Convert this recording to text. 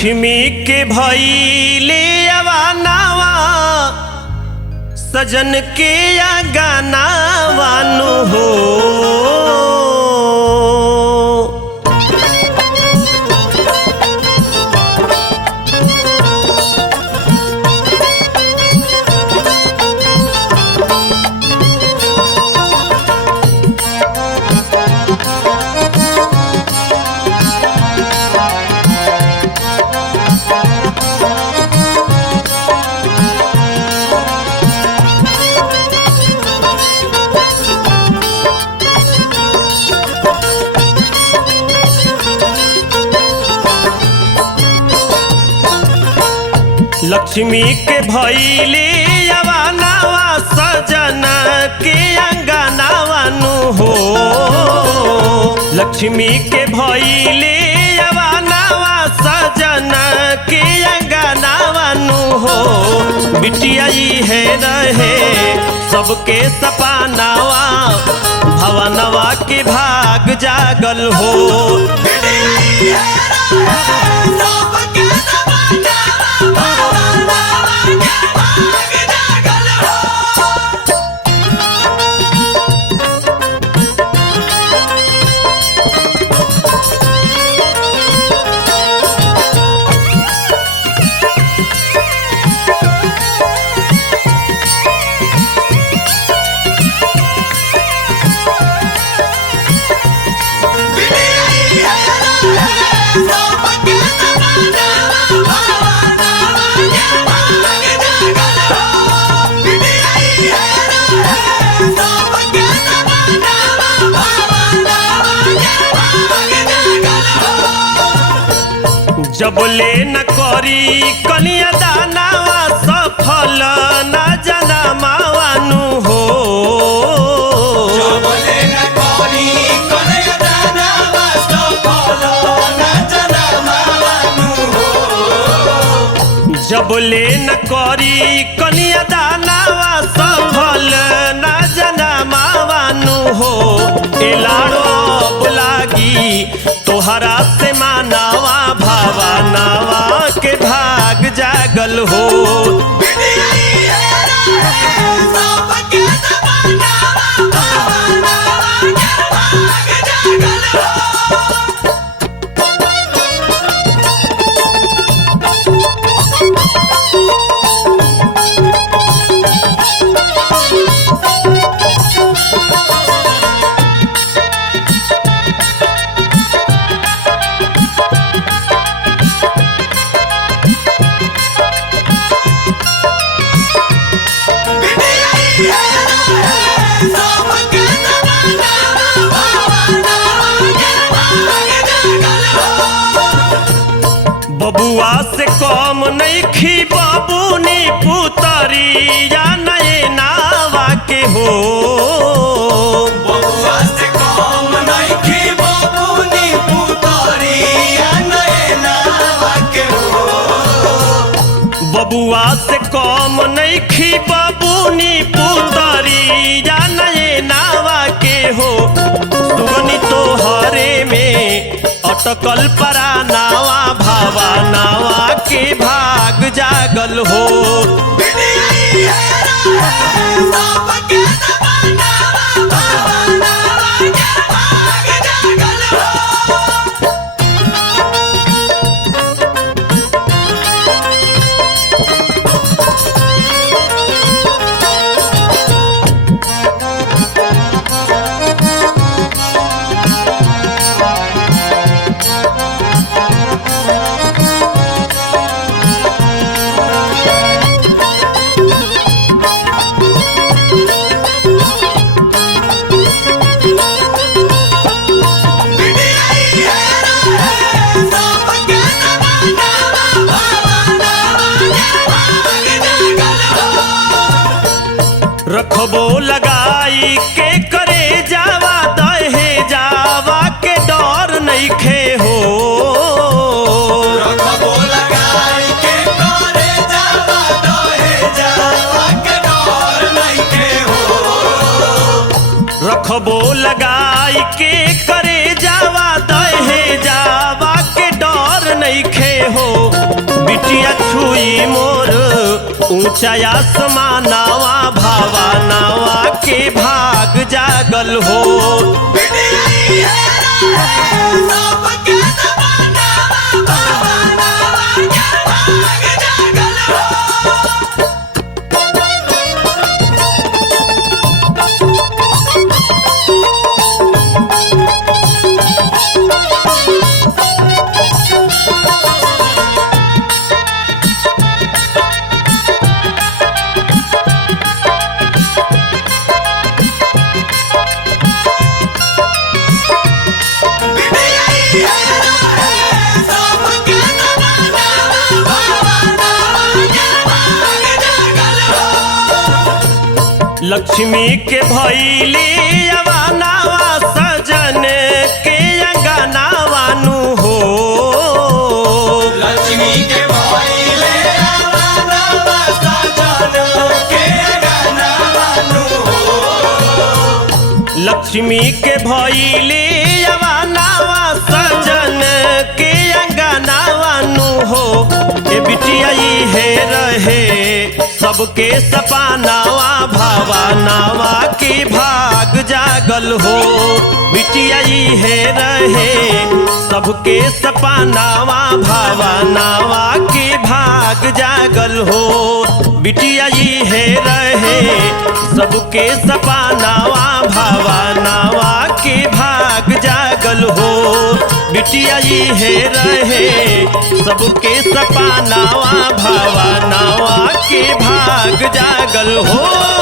लक्ष्मी के भइले अवानावा सजन के गानावा नु हो। लक्ष्मी के भइले अवानावा सजन के अंगनावा नु हो। लक्ष्मी के भइले अवानावा सजन के अंगनावा नु हो। बिटिया है रहे सबके सपनावा भवनवा के भाग जागल हो। जबले न करी कनिया दानावा सफल न जनमावा नु हो। जबले न करी कनिया दानावा सफल न जनमावा नु हो। जबले न करी कनिया दानावा सफल न जनमावा नु हो। एलाड़ो बुलागी तोहरा से मानावा भावनावा के भाग जागल हो। बबुआ से कम नहीं खी बाबूनी पुतरिया नए नावा के हो। बबुआ से कम नहीं खी बाबूनी पुतरिया नए नावा के हो। बबुआ से कम नहीं खी बाबूनी पुतरिया नए नावा के हो। सुगनी तोहरे में अटकल परानावा भावनावा के भाग जागल हो। रखबो लगाई के करे जावा दहे जावा के डर नहीं खे हो। रखबो लगाई के करे जावा दहे जावा के डर नहीं खे हो। रखबो लगाई के करे जावा दहे जावा के डर नहीं खे हो। बिटिया छुई मोर ऊंचा आसमानवा भावनावा के भाग जागल हो। सबके सपनावा भावनावा के भाग जागल हो। लक्ष्मी के भैली अवानावा सजन के अंगनावानु हो। लक्ष्मी के भइले अवानावा सजन के अंगनावानु हो। लक्ष्मी के भैली अवानावा सजन के अंगनावानु हो। ए बिटिया है रहे सबके सपनावा भावनावा के भाग जागल हो। बिटिया है रहे सबके सपनावा भावनावा के भाग जागल हो। बिटिया है रहे सबके सपनावा भावनावा के भाग जागल हो। बिटिया है रहे सबके सपनावा भावनावा के भाग जागल हो।